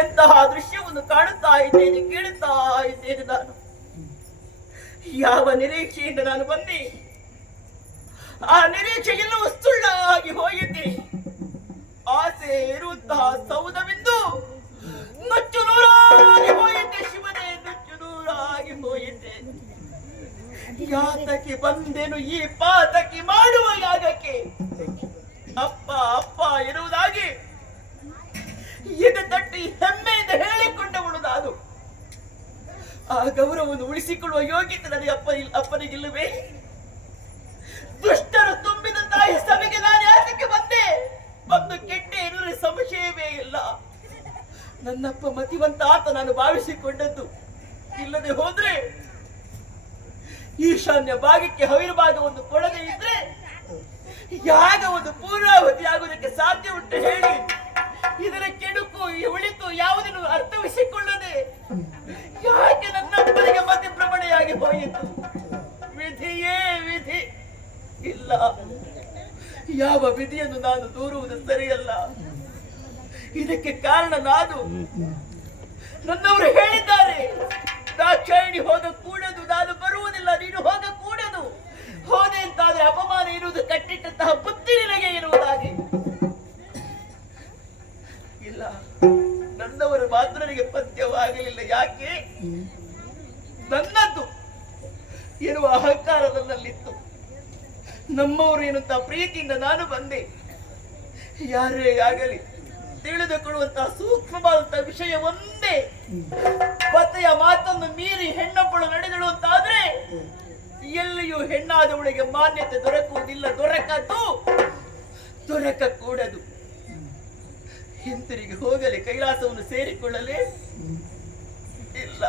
ಎಂತಹ ದೃಶ್ಯವನ್ನು ಕಾಣುತ್ತಾ ಇದ್ದೇನೆ, ಕೇಳುತ್ತಾ ಇದ್ದೇನೆ. ನಾನು ಯಾವ ನಿರೀಕ್ಷೆಯಿಂದ ನಾನು ಬಂದೆ, ಆ ನಿರೀಕ್ಷೆ ಎಲ್ಲವೂ ಸುಳ್ಳಾಗಿ ಹೋಯಿತೆ. ಆಸೆ ಇರುವಂತಹ ಸೌಧವೆಂದು ನುಚ್ಚು ನೂರಾಗಿ ಹೋಯಿತೆ. ಶಿವನೇ, ನುಚ್ಚು ನೂರಾಗಿ ಹೋಯಿತೆ. ಯಾತಕ್ಕೆ ಬಂದೆನು ಈ ಪಾತಕಿ ಮಾಡುವ ಯಾಗಕ್ಕೆ? ಅಪ್ಪ ಅಪ್ಪ ಇರುವುದಾಗಿ ಇದು ತಟ್ಟಿ ಹೆಮ್ಮೆಯಿಂದ ಹೇಳಿಕೊಂಡವಳು ನಾನು. ಆ ಗೌರವವನ್ನು ಉಳಿಸಿಕೊಳ್ಳುವ ಯೋಗ್ಯತೆ ನನಗೆ ಅಪ್ಪನಿಗಿಲ್ಲವೇ? ದುಷ್ಟರು ತುಂಬಿದಂತಹ ಈ ಸಭೆಗೆ ನಾನು ಯಾತಕ್ಕೆ ಬಂದೆ? ಬಂದು ಕೆಟ್ಟೆ ಇರಲಿ, ಸಂಶಯವೇ ಇಲ್ಲ. ನನ್ನಪ್ಪ ಮತಿವಂತ ಆತ ನಾನು ಭಾವಿಸಿಕೊಂಡದ್ದು. ಇಲ್ಲದೆ ಹೋದ್ರೆ ಈಶಾನ್ಯ ಭಾಗಕ್ಕೆ ಹವಿರು ಭಾಗವನ್ನು ಕೊಡದೆ ಇದ್ರೆ ಯಾಗವನ್ನು ಪೂರ್ಣಾವಧಿ ಆಗುವುದಕ್ಕೆ ಸಾಧ್ಯ ಉಂಟು ಹೇಳಿ? ಇದರ ಕೆಡುಕು ಈ ಉಳಿತು ಯಾವುದನ್ನು ಅರ್ಥವಿಸಿಕೊಳ್ಳದೆ ಯಾಕೆ ನನ್ನಪ್ಪನಿಗೆ ಮತಿ ಭ್ರಮಣೆಯಾಗಿ ಹೋಯಿತು? ವಿಧಿಯೇ ವಿಧಿ. ಇಲ್ಲ, ಯಾವ ವಿಧಿಯನ್ನು ನಾನು ದೂರುವುದು ಸರಿಯಲ್ಲ. ಇದಕ್ಕೆ ಕಾರಣ ನಾನು. ನನ್ನವರು ಹೇಳಿದ್ದಾರೆ, ದಾಕ್ಷಾಯಿಣಿ ಹೋಗ ಕೂಡದು, ನಾನು ಬರುವುದಿಲ್ಲ, ನೀನು ಹೋಗ ಕೂಡದು. ಹೋದೆ ಅಂತಾದ್ರೆ ಅಪಮಾನ ಇರುವುದು ಕಟ್ಟಿಟ್ಟಂತಹ ಬುದ್ಧಿ ನಿನಗೆ ಇರುವುದಾಗಿ. ಇಲ್ಲ, ನನ್ನವರು ಮಾತ್ರ ನನಗೆ ಪಥ್ಯವಾಗಲಿಲ್ಲ. ಯಾಕೆ? ನನ್ನದ್ದು ಇರುವ ಅಹಂಕಾರ ನನ್ನಲ್ಲಿತ್ತು. ನಮ್ಮವರು ಎನ್ನುವಂತಹ ಪ್ರೀತಿಯಿಂದ ನಾನು ಬಂದೆ. ಯಾರೇ ಆಗಲಿ ತಿಳಿದುಕೊಳ್ಳುವಂತಹ ಸೂಕ್ಷ್ಮವಾದಂತಹ ವಿಷಯ ಒಂದೇ. ಪತೆಯ ಮಾತನ್ನು ಮೀರಿ ಹೆಣ್ಣೊಬ್ಬಳು ನಡೆದಳು ಅಂತಾದ್ರೆ ಎಲ್ಲಿಯೂ ಹೆಣ್ಣಾದವಳಿಗೆ ಮಾನ್ಯತೆ ದೊರಕುವುದಿಲ್ಲ. ದೊರಕಕೂಡದು. ಹಿಂತಿರುಗಿ ಹೋಗಲಿ, ಕೈಲಾಸವನ್ನು ಸೇರಿಕೊಳ್ಳಲೇ ಇಲ್ಲ.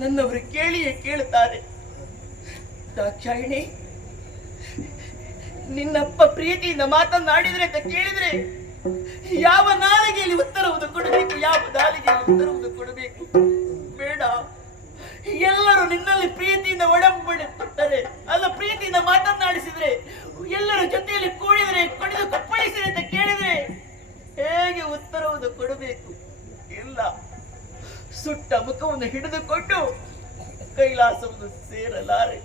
ನನ್ನವರು ಕೇಳಿಯೇ ಕೇಳುತ್ತಾರೆ, ದಾಕ್ಷಾಯಿಣಿ, ನಿನ್ನಪ್ಪ ಪ್ರೀತಿಯಿಂದ ಮಾತನಾಡಿದ್ರೆ ಅಂತ ಕೇಳಿದ್ರೆ ಯಾವ ನಾಲಿಗೆಯಲ್ಲಿ ಉತ್ತರವನ್ನು ಕೊಡಬೇಕು? ಯಾವ ನಾಲಿಗೆಯಲ್ಲಿ ಉತ್ತರವನ್ನು ಕೊಡಬೇಕು? ಬೇಡ, ಎಲ್ಲರೂ ನಿನ್ನಲ್ಲಿ ಪ್ರೀತಿಯಿಂದ ಒಡಂಬಡಿ ಕೊಟ್ಟರೆ, ಅಲ್ಲ ಪ್ರೀತಿಯಿಂದ ಮಾತನಾಡಿಸಿದ್ರೆ, ಎಲ್ಲರ ಜೊತೆಯಲ್ಲಿ ಕೂಡಿದರೆ, ಕೊಡಿದು ಕಪ್ಪಳಿಸಿದ್ರೆ ಅಂತ ಕೇಳಿದ್ರೆ ಹೇಗೆ ಉತ್ತರವನ್ನು ಕೊಡಬೇಕು? ಇಲ್ಲ, ಸುಟ್ಟ ಮುಖವನ್ನು ಹಿಡಿದುಕೊಂಡು ಕೈಲಾಸವನ್ನು ಸೇರಲಾರೆ.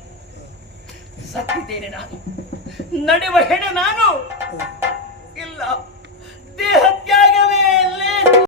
ಸತ್ತಿದ್ದೇನೆ ನಾನು, ನಡೆಯುವ ಹೆಣ ನಾನು. ಇಲ್ಲ, ದೇಹ ತ್ಯಾಗ